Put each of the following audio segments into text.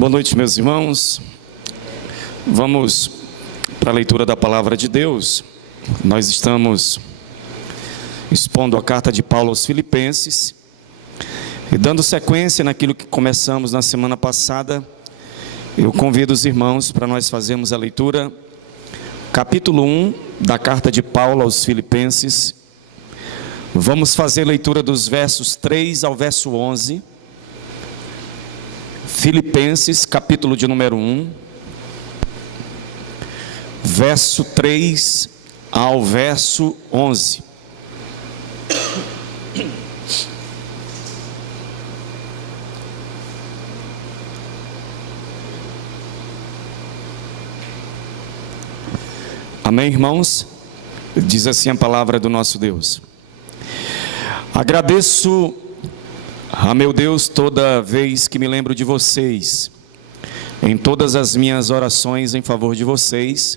Boa noite, meus irmãos. Vamos para a leitura da palavra de Deus. Nós estamos expondo a carta de Paulo aos Filipenses e dando sequência naquilo que começamos na semana passada. Eu convido os irmãos para nós fazermos a leitura, capítulo 1 da carta de Paulo aos Filipenses. Vamos fazer a leitura dos versos 3 ao verso 11. Filipenses, capítulo de número 1, verso 3 ao verso 11. Amém, irmãos? Diz assim a palavra do nosso Deus. Agradeço a meu Deus toda vez que me lembro de vocês, em todas as minhas orações em favor de vocês,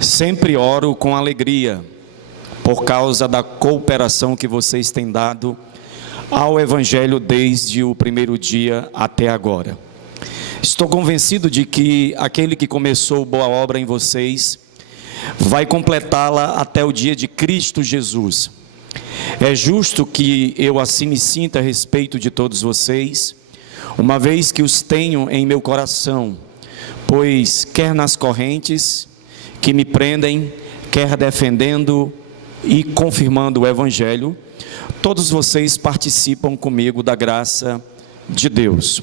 sempre oro com alegria, por causa da cooperação que vocês têm dado ao Evangelho desde o primeiro dia até agora. Estou convencido de que aquele que começou boa obra em vocês, vai completá-la até o dia de Cristo Jesus. É justo que eu assim me sinta a respeito de todos vocês, uma vez que os tenho em meu coração, pois quer nas correntes que me prendem, quer defendendo e confirmando o Evangelho, todos vocês participam comigo da graça de Deus.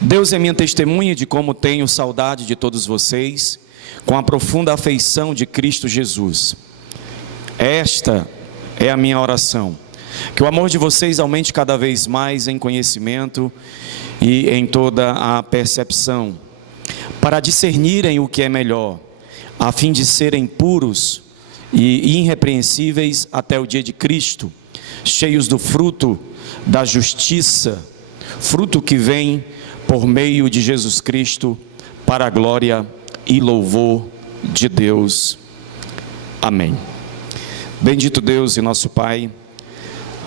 Deus é minha testemunha de como tenho saudade de todos vocês, com a profunda afeição de Cristo Jesus. Esta é a minha oração, que o amor de vocês aumente cada vez mais em conhecimento e em toda a percepção, para discernirem o que é melhor, a fim de serem puros e irrepreensíveis até o dia de Cristo, cheios do fruto da justiça, fruto que vem por meio de Jesus Cristo, para a glória e louvor de Deus. Amém. Bendito Deus e nosso Pai,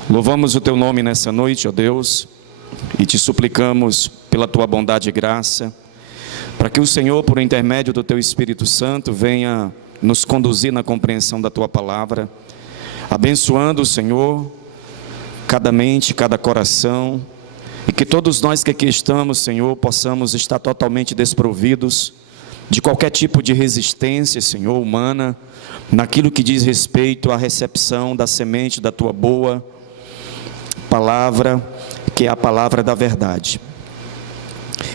louvamos o Teu nome nessa noite, ó Deus, e te suplicamos pela Tua bondade e graça, para que o Senhor, por intermédio do Teu Espírito Santo, venha nos conduzir na compreensão da Tua palavra, abençoando o Senhor, cada mente, cada coração, e que todos nós que aqui estamos, Senhor, possamos estar totalmente desprovidos de qualquer tipo de resistência, Senhor, humana, naquilo que diz respeito à recepção da semente da Tua boa palavra, que é a palavra da verdade.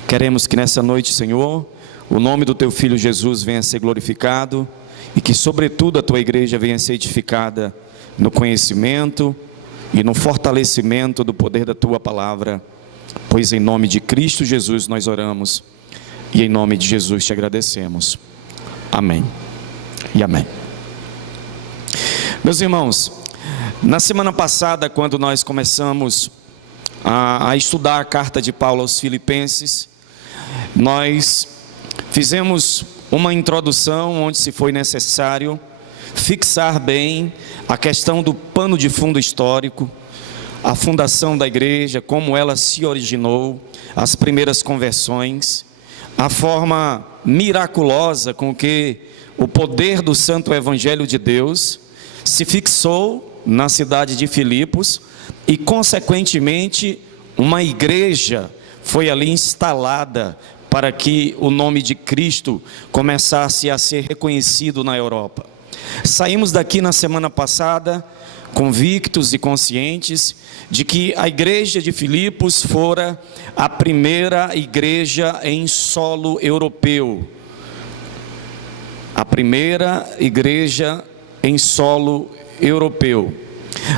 Queremos que nessa noite, Senhor, o nome do Teu Filho Jesus venha a ser glorificado e que, sobretudo, a Tua igreja venha a ser edificada no conhecimento e no fortalecimento do poder da Tua palavra, pois em nome de Cristo Jesus nós oramos e em nome de Jesus te agradecemos. Amém e amém. Meus irmãos, na semana passada, quando nós começamos a estudar a carta de Paulo aos Filipenses, nós fizemos uma introdução onde se foi necessário fixar bem a questão do pano de fundo histórico, a fundação da igreja, como ela se originou, as primeiras conversões, a forma miraculosa com que o poder do Santo Evangelho de Deus se fixou na cidade de Filipos e, consequentemente, uma igreja foi ali instalada para que o nome de Cristo começasse a ser reconhecido na Europa. Saímos daqui na semana passada convictos e conscientes de que a igreja de Filipos fora a primeira igreja em solo europeu. A primeira igreja em solo europeu.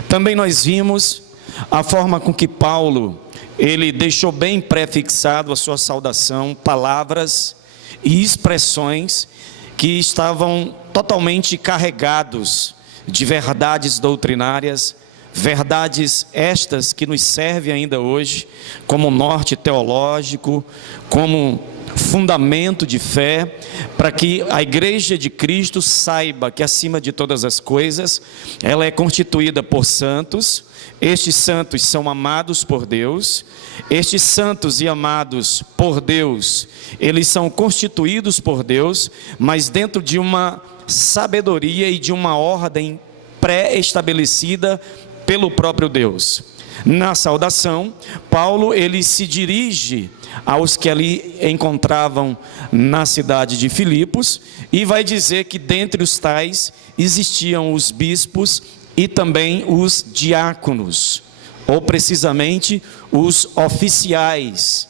Também nós vimos a forma com que Paulo, ele deixou bem prefixado a sua saudação, palavras e expressões que estavam totalmente carregados de verdades doutrinárias, verdades estas que nos servem ainda hoje como norte teológico, como fundamento de fé, para que a igreja de Cristo saiba que acima de todas as coisas, ela é constituída por santos. Estes santos são amados por Deus. Estes santos e amados por Deus, eles são constituídos por Deus, mas dentro de uma sabedoria e de uma ordem pré-estabelecida pelo próprio Deus. Na saudação, Paulo ele se dirige aos que ali encontravam na cidade de Filipos e vai dizer que dentre os tais existiam os bispos e também os diáconos, ou precisamente os oficiais,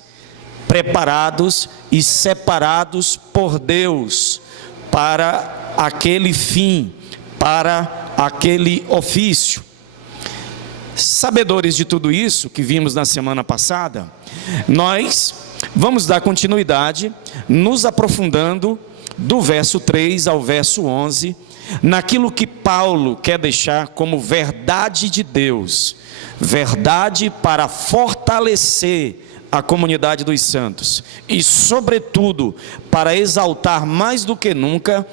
preparados e separados por Deus para aquele fim, para aquele ofício. Sabedores de tudo isso que vimos na semana passada, nós vamos dar continuidade, nos aprofundando do verso 3 ao verso 11, naquilo que Paulo quer deixar como verdade de Deus, verdade para fortalecer a comunidade dos santos e, sobretudo, para exaltar mais do que nunca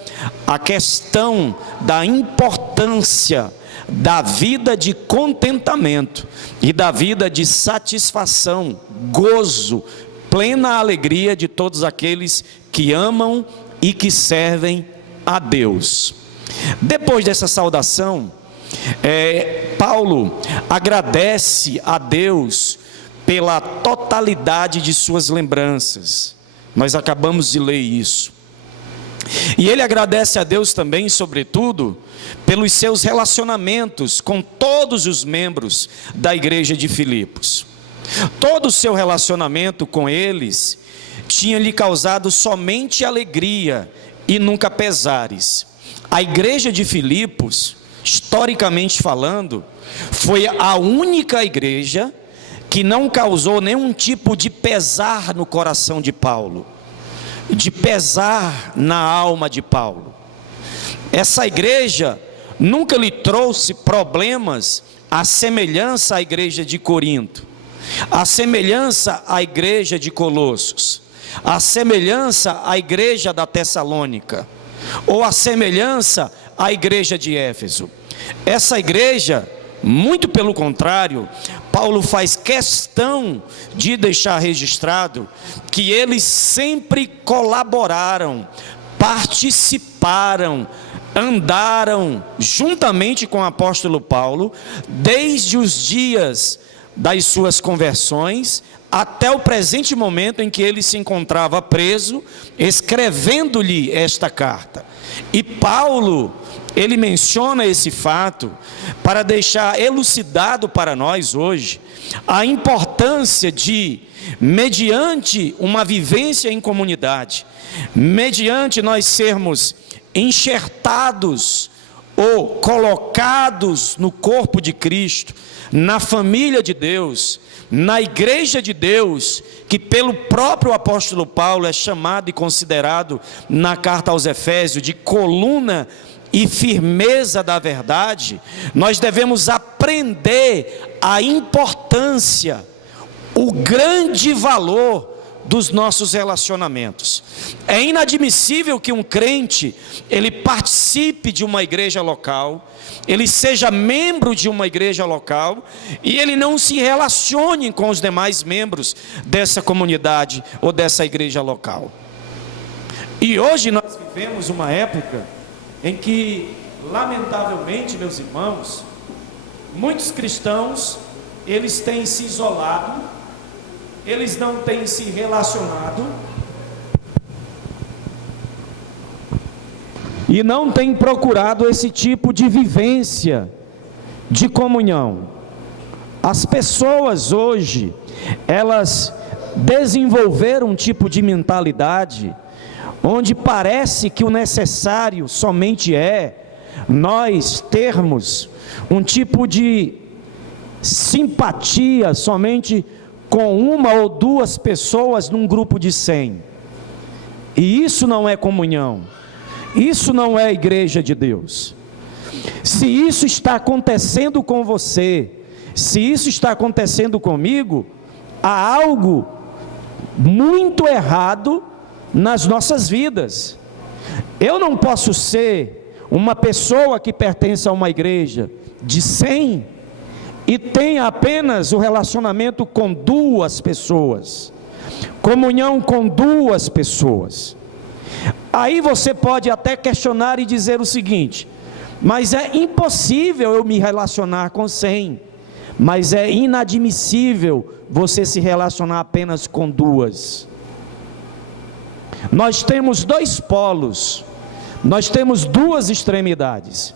a questão da importância da vida de contentamento e da vida de satisfação, gozo, plena alegria de todos aqueles que amam e que servem a Deus. Depois dessa saudação, Paulo agradece a Deus pela totalidade de suas lembranças. Nós acabamos de ler isso. E ele agradece a Deus também, sobretudo, pelos seus relacionamentos com todos os membros da igreja de Filipos. Todo o seu relacionamento com eles tinha lhe causado somente alegria e nunca pesares. A igreja de Filipos, historicamente falando, foi a única igreja que não causou nenhum tipo de pesar no coração de Paulo, de pesar na alma de Paulo. Essa igreja nunca lhe trouxe problemas à semelhança à igreja de Corinto, à semelhança à igreja de Colossos, à semelhança à igreja da Tessalônica, ou à semelhança à igreja de Éfeso. Essa igreja, muito pelo contrário, Paulo faz questão de deixar registrado que eles sempre colaboraram, participaram, andaram juntamente com o apóstolo Paulo, desde os dias das suas conversões até o presente momento em que ele se encontrava preso, escrevendo-lhe esta carta. E Paulo, ele menciona esse fato para deixar elucidado para nós hoje a importância de, mediante uma vivência em comunidade, mediante nós sermos enxertados ou colocados no corpo de Cristo, na família de Deus, na igreja de Deus, que pelo próprio apóstolo Paulo é chamado e considerado na carta aos Efésios de coluna e firmeza da verdade, nós devemos aprender a importância, o grande valor dos nossos relacionamentos. É inadmissível que um crente, ele participe de uma igreja local, ele seja membro de uma igreja local, e ele não se relacione com os demais membros dessa comunidade ou dessa igreja local. E hoje nós vivemos uma época em que, lamentavelmente, meus irmãos, muitos cristãos, eles têm se isolado, eles não têm se relacionado e não têm procurado esse tipo de vivência, de comunhão. As pessoas hoje, elas desenvolveram um tipo de mentalidade onde parece que o necessário somente é nós termos um tipo de simpatia somente com uma ou duas pessoas num grupo de 100. E isso não é comunhão, isso não é a igreja de Deus. Se isso está acontecendo com você, se isso está acontecendo comigo, há algo muito errado nas nossas vidas. Eu não posso ser uma pessoa que pertence a uma igreja de 100 e tenha apenas o relacionamento com 2 pessoas, comunhão com 2 pessoas. Aí você pode até questionar e dizer o seguinte: mas é impossível eu me relacionar com 100, mas é inadmissível você se relacionar apenas com 2. Nós temos 2 polos, nós temos 2 extremidades,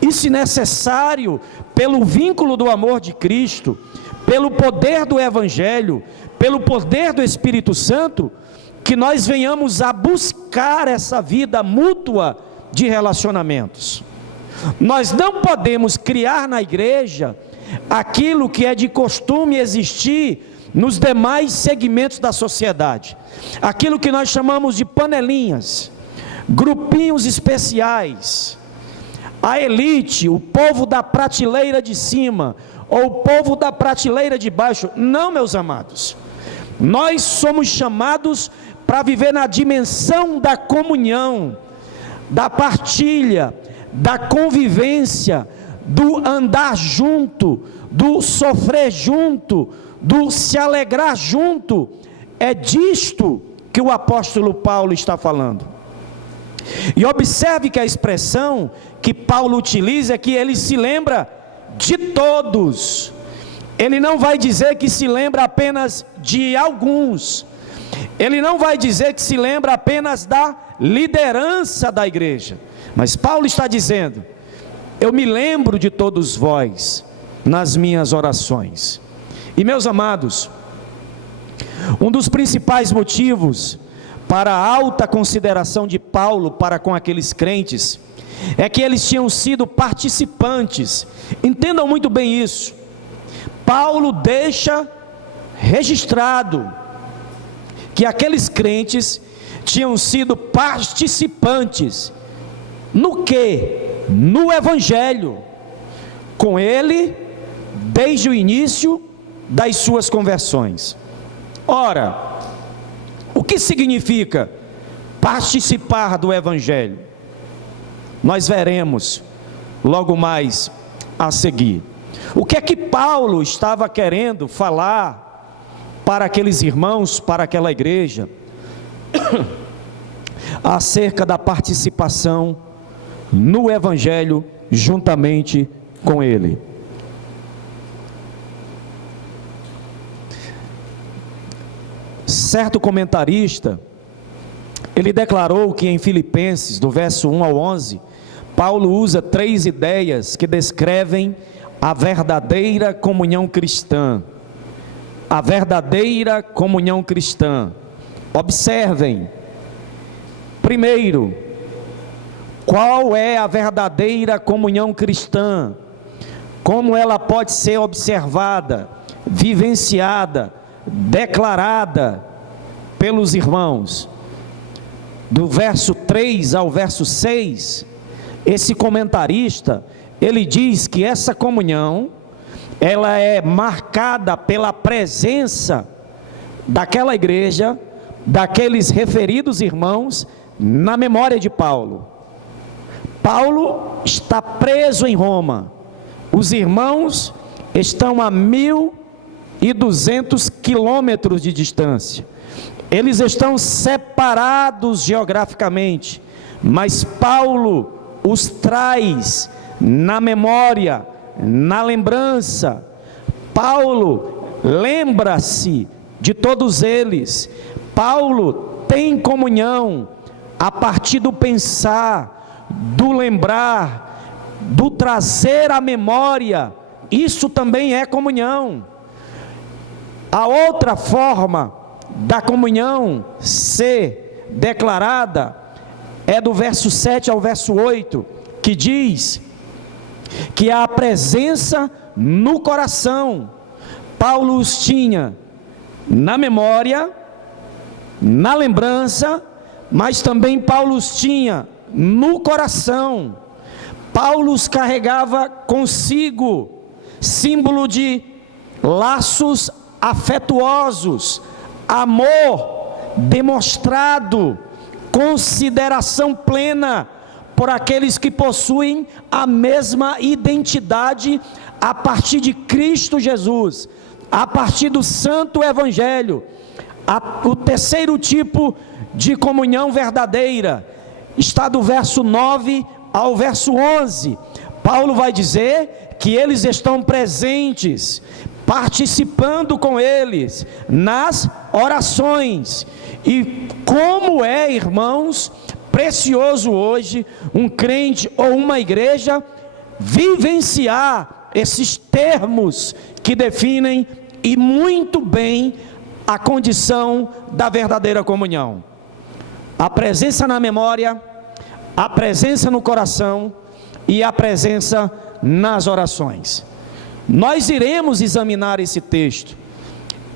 e se necessário, pelo vínculo do amor de Cristo, pelo poder do Evangelho, pelo poder do Espírito Santo, que nós venhamos a buscar essa vida mútua de relacionamentos. Nós não podemos criar na igreja aquilo que é de costume existir nos demais segmentos da sociedade, aquilo que nós chamamos de panelinhas, grupinhos especiais, a elite, o povo da prateleira de cima, ou o povo da prateleira de baixo. Não, meus amados, nós somos chamados para viver na dimensão da comunhão, da partilha, da convivência, do andar junto, do sofrer junto, do se alegrar junto. É disto que o apóstolo Paulo está falando. E observe que a expressão que Paulo utiliza é que ele se lembra de todos. Ele não vai dizer que se lembra apenas de alguns. Ele não vai dizer que se lembra apenas da liderança da igreja. Mas Paulo está dizendo: eu me lembro de todos vós nas minhas orações. E meus amados, um dos principais motivos para a alta consideração de Paulo para com aqueles crentes é que eles tinham sido participantes. Entendam muito bem isso. Paulo deixa registrado que aqueles crentes tinham sido participantes no quê? No Evangelho, com ele desde o início das suas conversões. Ora, o que significa participar do Evangelho? Nós veremos logo mais a seguir. O que é que Paulo estava querendo falar para aqueles irmãos, para aquela igreja, acerca da participação no Evangelho juntamente com ele? Certo comentarista, ele declarou que em Filipenses, do verso 1 ao 11, Paulo usa 3 ideias que descrevem a verdadeira comunhão cristã. A verdadeira comunhão cristã. Observem. Primeiro, qual é a verdadeira comunhão cristã? Como ela pode ser observada, vivenciada, declarada pelos irmãos? Do verso 3 ao verso 6, esse comentarista, ele diz que essa comunhão, ela é marcada pela presença daquela igreja, daqueles referidos irmãos, na memória de Paulo. Paulo está preso em Roma, os irmãos estão a 1.200 quilômetros de distância, eles estão separados geograficamente, mas Paulo os traz na memória, na lembrança. Paulo lembra-se de todos eles. Paulo tem comunhão a partir do pensar, do lembrar, do trazer à memória. Isso também é comunhão. A outra forma da comunhão ser declarada é do verso 7 ao verso 8, que diz que há a presença no coração. Paulo os tinha na memória, na lembrança, mas também Paulo os tinha no coração. Paulo os carregava consigo, símbolo de laços afetuosos, amor demonstrado consideração plena por aqueles que possuem a mesma identidade a partir de Cristo Jesus, a partir do Santo Evangelho. O terceiro tipo de comunhão verdadeira está do verso 9 ao verso 11. Paulo vai dizer que eles estão presentes, participando com eles nas orações. E como é, irmãos, precioso hoje um crente ou uma igreja vivenciar esses termos que definem e muito bem a condição da verdadeira comunhão: a presença na memória, a presença no coração e a presença nas orações. Nós iremos examinar esse texto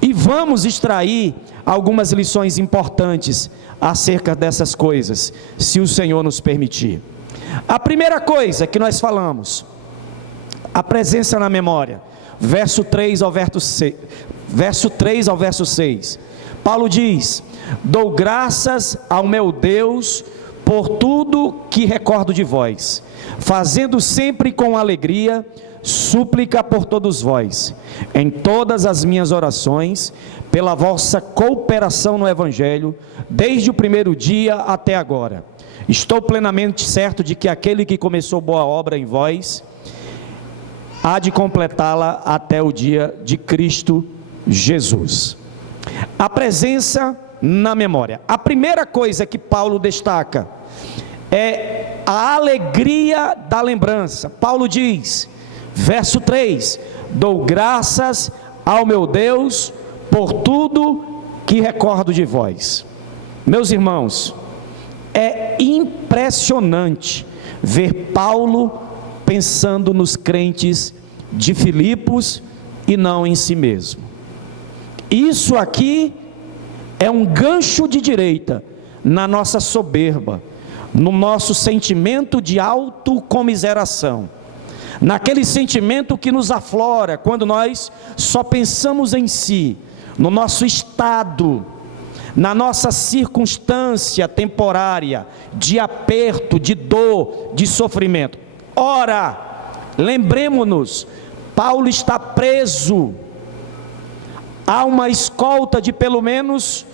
e vamos extrair algumas lições importantes acerca dessas coisas, se o Senhor nos permitir. A primeira coisa que nós falamos, a presença na memória, verso 3 ao verso 6. Paulo diz: dou graças ao meu Deus por tudo que recordo de vós, fazendo sempre com alegria súplica por todos vós, em todas as minhas orações, pela vossa cooperação no Evangelho, desde o primeiro dia até agora. Estou plenamente certo de que aquele que começou boa obra em vós há de completá-la até o dia de Cristo Jesus. A presença na memória. A primeira coisa que Paulo destaca é a alegria da lembrança. Paulo diz, verso 3: dou graças ao meu Deus por tudo que recordo de vós. Meus irmãos, é impressionante ver Paulo pensando nos crentes de Filipos e não em si mesmo. Isso aqui é um gancho de direita na nossa soberba, no nosso sentimento de autocomiseração, naquele sentimento que nos aflora quando nós só pensamos em si, no nosso estado, na nossa circunstância temporária de aperto, de dor, de sofrimento. Ora, lembremos-nos, Paulo está preso. Há uma escolta de pelo menos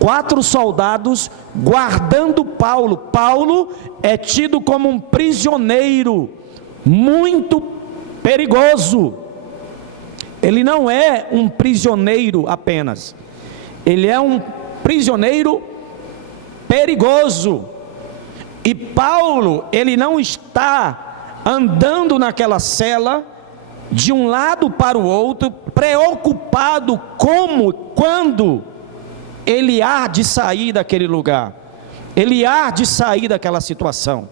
4 soldados guardando Paulo. Paulo é tido como um prisioneiro muito perigoso. Ele não é um prisioneiro apenas, ele é um prisioneiro perigoso. E Paulo, ele não está andando naquela cela de um lado para o outro, preocupado quando ele há de sair daquele lugar, ele há de sair daquela situação.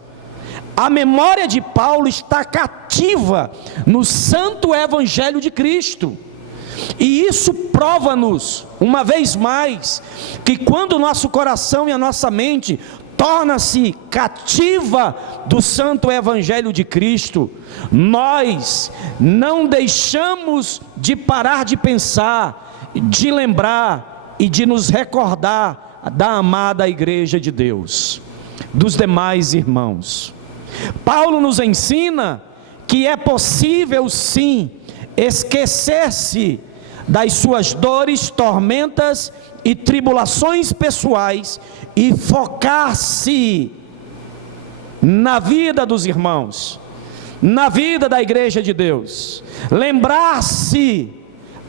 A memória de Paulo está cativa no Santo Evangelho de Cristo, e isso prova-nos, uma vez mais, que quando o nosso coração e a nossa mente torna-se cativa do Santo Evangelho de Cristo, nós não deixamos de parar de pensar, de lembrar e de nos recordar da amada igreja de Deus, dos demais irmãos. Paulo nos ensina que é possível sim esquecer-se das suas dores, tormentas e tribulações pessoais e focar-se na vida dos irmãos, na vida da igreja de Deus, lembrar-se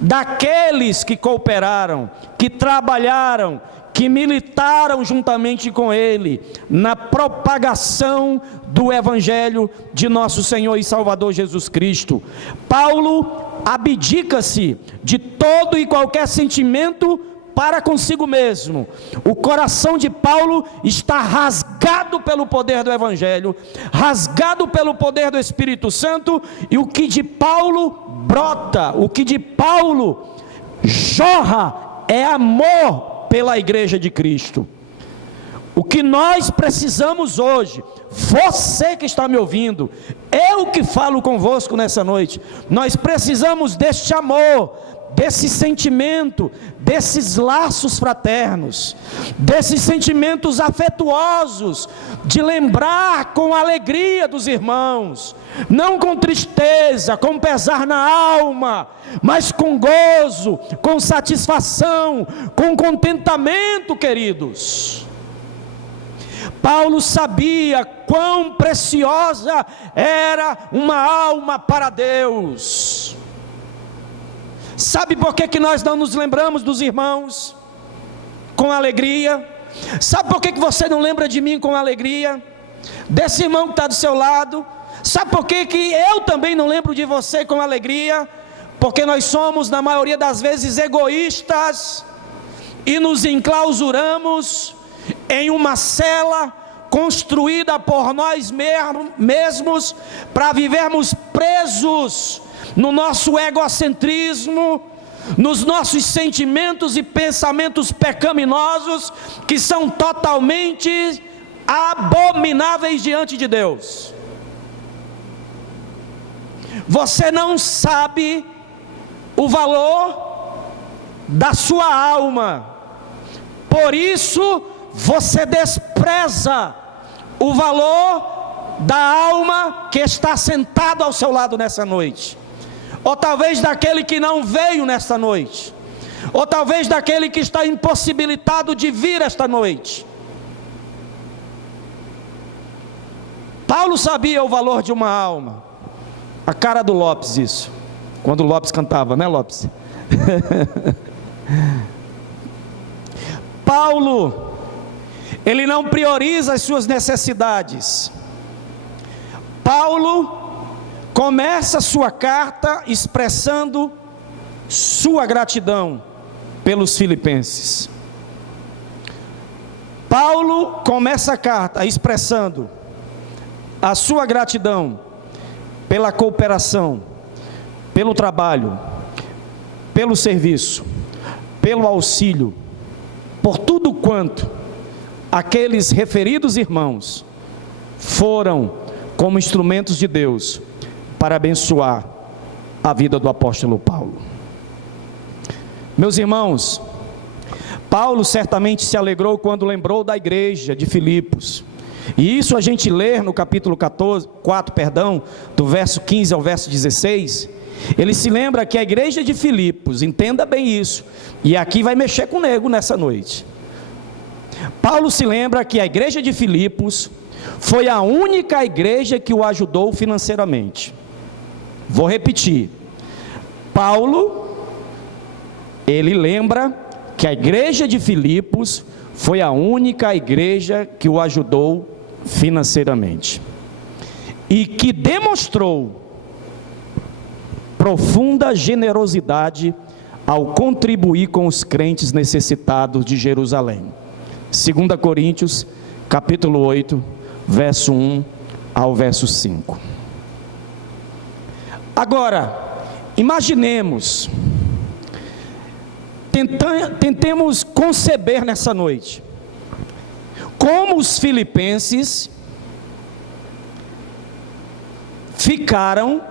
daqueles que cooperaram, que trabalharam, que militaram juntamente com ele na propagação do Evangelho de nosso Senhor e Salvador Jesus Cristo. Paulo abdica-se de todo e qualquer sentimento para consigo mesmo. O coração de Paulo está rasgado pelo poder do Evangelho, rasgado pelo poder do Espírito Santo, e o que de Paulo brota, o que de Paulo jorra é amor pela igreja de Cristo. O que nós precisamos hoje, você que está me ouvindo, eu que falo convosco nessa noite, nós precisamos deste amor, desse sentimento, desses laços fraternos, desses sentimentos afetuosos, de lembrar com alegria dos irmãos, não com tristeza, com pesar na alma, mas com gozo, com satisfação, com contentamento, queridos. Paulo sabia quão preciosa era uma alma para Deus. Sabe por que nós não nos lembramos dos irmãos com alegria? Sabe por que você não lembra de mim com alegria? Desse irmão que está do seu lado? Sabe por que eu também não lembro de você com alegria? Porque nós somos, na maioria das vezes, egoístas e nos enclausuramos em uma cela construída por nós mesmos para vivermos presos no nosso egocentrismo, nos nossos sentimentos e pensamentos pecaminosos, que são totalmente abomináveis diante de Deus. Você não sabe o valor da sua alma, por isso você despreza o valor da alma que está sentado ao seu lado nessa noite, ou talvez daquele que não veio nesta noite, ou talvez daquele que está impossibilitado de vir esta noite. Paulo sabia o valor de uma alma. A cara do Lopes isso, quando o Lopes cantava, né, Lopes? Paulo, ele não prioriza as suas necessidades. Paulo começa sua carta expressando sua gratidão pelos filipenses. Paulo começa a carta expressando a sua gratidão pela cooperação, pelo trabalho, pelo serviço, pelo auxílio, por tudo quanto aqueles referidos irmãos foram como instrumentos de Deus para abençoar a vida do apóstolo Paulo. Meus irmãos, Paulo certamente se alegrou quando lembrou da igreja de Filipos, e isso a gente lê no capítulo 4, do verso 15 ao verso 16, ele se lembra que a igreja de Filipos, entenda bem isso, e aqui vai mexer com o nego nessa noite. Paulo se lembra que a igreja de Filipos foi a única igreja que o ajudou financeiramente. Vou repetir. Paulo, ele lembra que a igreja de Filipos foi a única igreja que o ajudou financeiramente, e que demonstrou profunda generosidade ao contribuir com os crentes necessitados de Jerusalém. 2 Coríntios, capítulo 8, verso 1 ao verso 5. Agora, imaginemos, tentemos conceber nessa noite, como os filipenses ficaram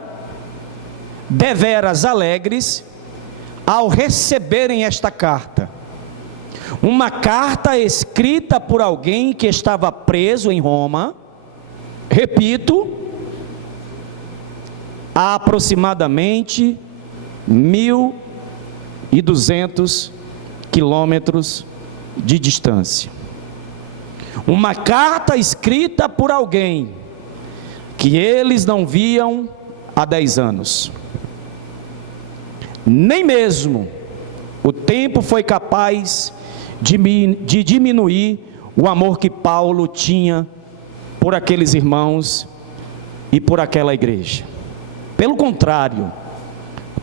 deveras alegres ao receberem esta carta. Uma carta escrita por alguém que estava preso em Roma, repito, a aproximadamente 1.200 quilômetros de distância. Uma carta escrita por alguém que eles não viam há 10 anos. Nem mesmo o tempo foi capaz de diminuir o amor que Paulo tinha por aqueles irmãos e por aquela igreja. Pelo contrário,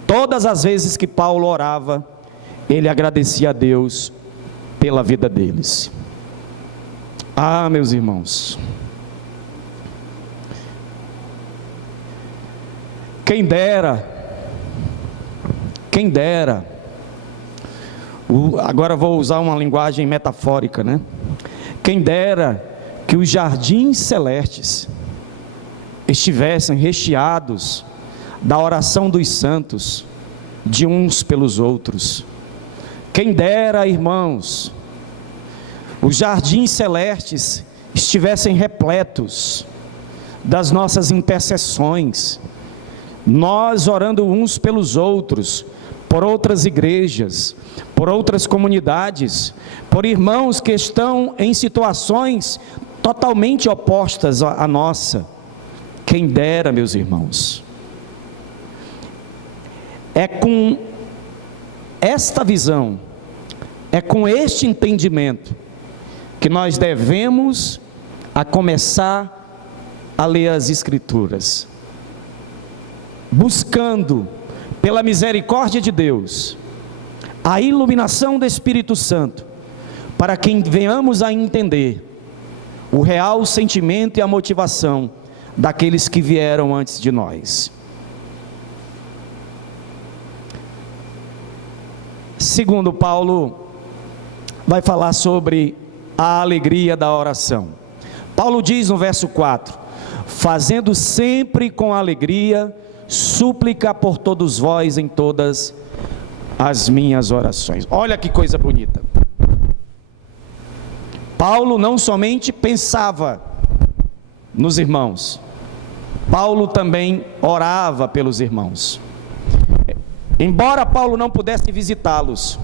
todas as vezes que Paulo orava, ele agradecia a Deus pela vida deles. Ah, meus irmãos, quem dera, agora vou usar uma linguagem metafórica, né? Quem dera que os jardins celestes estivessem recheados da oração dos santos de uns pelos outros. Quem dera, irmãos, os jardins celestes estivessem repletos das nossas intercessões, nós orando uns pelos outros, por outras igrejas, por outras comunidades, por irmãos que estão em situações totalmente opostas à nossa. Quem dera, meus irmãos. É com esta visão, é com este entendimento que nós devemos a começar a ler as Escrituras, buscando pela misericórdia de Deus a iluminação do Espírito Santo, para que venhamos a entender o real sentimento e a motivação daqueles que vieram antes de nós. Segundo Paulo, vai falar sobre a alegria da oração. Paulo diz no verso 4: fazendo sempre com alegria, súplica por todos vós em todas as minhas orações. Olha que coisa bonita. Paulo não somente pensava nos irmãos, Paulo também orava pelos irmãos. Embora Paulo não pudesse visitá-los,